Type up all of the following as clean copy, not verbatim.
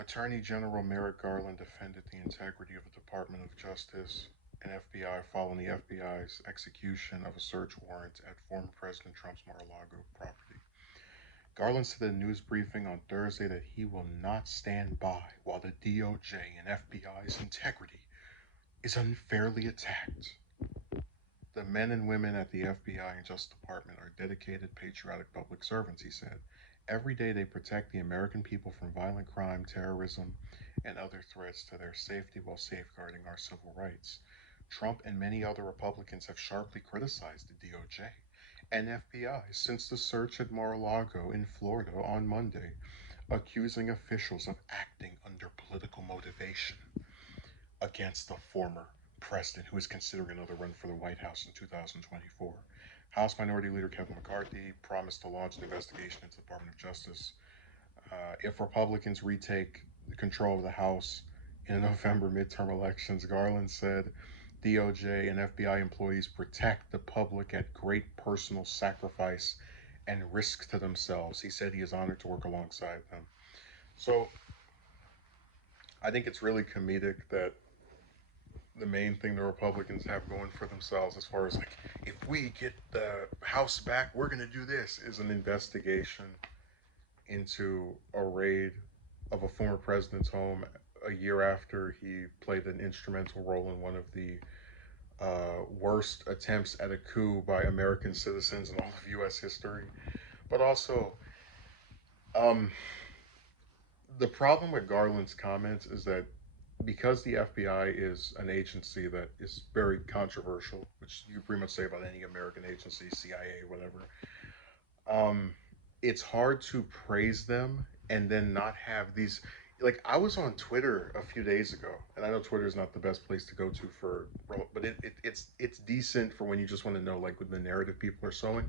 Attorney General Merrick Garland defended the integrity of the Department of Justice and FBI following the FBI's execution of a search warrant at former President Trump's Mar-a-Lago property. Garland said in a news briefing on Thursday that he will not stand by while the DOJ and FBI's integrity is unfairly attacked. The men and women at the FBI and Justice Department are dedicated, patriotic public servants, he said. Every day they protect the American people from violent crime, terrorism, and other threats to their safety while safeguarding our civil rights. Trump and many other Republicans have sharply criticized the DOJ and FBI since the search at Mar a Lago in Florida on Monday, accusing officials of acting under political motivation against the former president who is considering another run for the White House in 2024. House Minority Leader Kevin McCarthy promised to launch an investigation into the Department of Justice if Republicans retake control of the House in the November midterm elections. Garland said DOJ and FBI employees protect the public at great personal sacrifice and risk to themselves. He said he is honored to work alongside them. So I think it's really comedic that the main thing the Republicans have going for themselves, as far as like, if we get the House back, we're going to do this, is an investigation into a raid of a former president's home a year after he played an instrumental role in one of the worst attempts at a coup by American citizens in all of U.S. history. But also, um, the problem with Garland's comments is that because the FBI is an agency that is very controversial, which you pretty much say about any American agency, CIA, whatever, um, it's hard to praise them and then not have these. Like, I was on Twitter a few days ago, and I know Twitter is not the best place to go to for, but it's decent for when you just want to know like what the narrative people are sowing.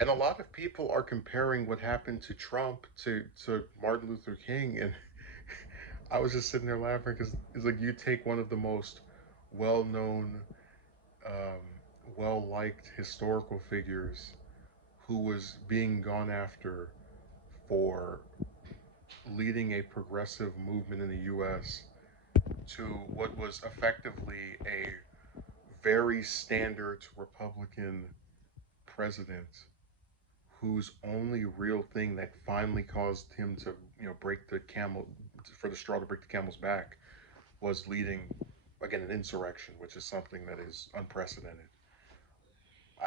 And a lot of people are comparing what happened to Trump to Martin Luther King, and I was just sitting there laughing because it's like you take one of the most well-known, um, well-liked historical figures who was being gone after for leading a progressive movement in the U.S. to what was effectively a very standard Republican president whose only real thing that finally caused him to, break the camel, for the straw to break the camel's back, was leading, again, an insurrection, which is something that is unprecedented.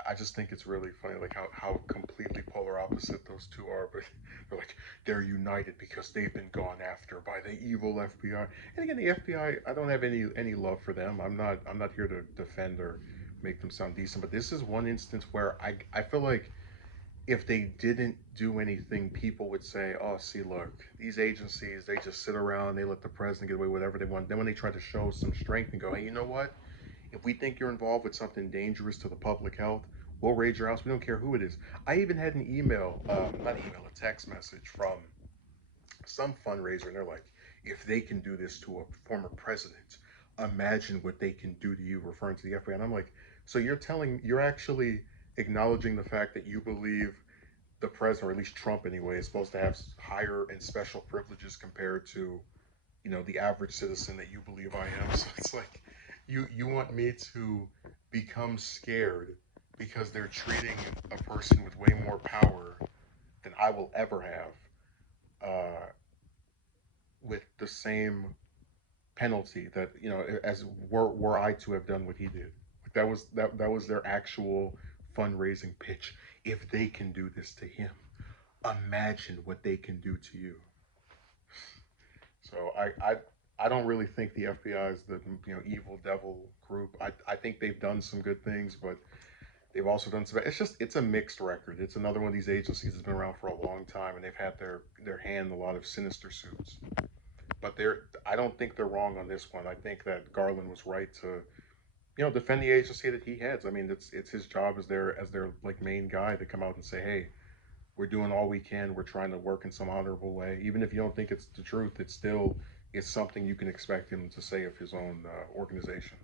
I just think it's really funny, like how completely polar opposite those two are, but they're like they're united because they've been gone after by the evil FBI. And again, the FBI, I don't have any love for them. I'm not here to defend or make them sound decent, but this is one instance where I feel like if they didn't do anything, people would say, "Oh, see, look, these agencies, they just sit around, they let the president get away with whatever they want." Then when they try to show some strength and go, "Hey, you know what? If we think you're involved with something dangerous to the public health, we'll raid your house. We don't care who it is." I even had an email, not email, a text message from some fundraiser, and they're like, "If they can do this to a former president, imagine what they can do to you," referring to the FBI. And I'm like, so you're actually acknowledging the fact that you believe the president, or at least Trump anyway, is supposed to have higher and special privileges compared to, the average citizen that you believe I am. So it's like you want me to become scared because they're treating a person with way more power than I will ever have, uh, with the same penalty that, as were I to have done what he did. That was their actual fundraising pitch. If they can do this to him, imagine what they can do to you. So I don't really think the FBI is the evil devil group. I think they've done some good things, but they've also done some. It's a mixed record. It's another one of these agencies that's been around for a long time, and they've had their hand in a lot of sinister suits. But I don't think they're wrong on this one. I think that Garland was right to defend the agency that he heads. I mean, it's his job as their like main guy to come out and say, hey, we're doing all we can. We're trying to work in some honorable way. Even if you don't think it's the truth, it's something you can expect him to say of his own organization.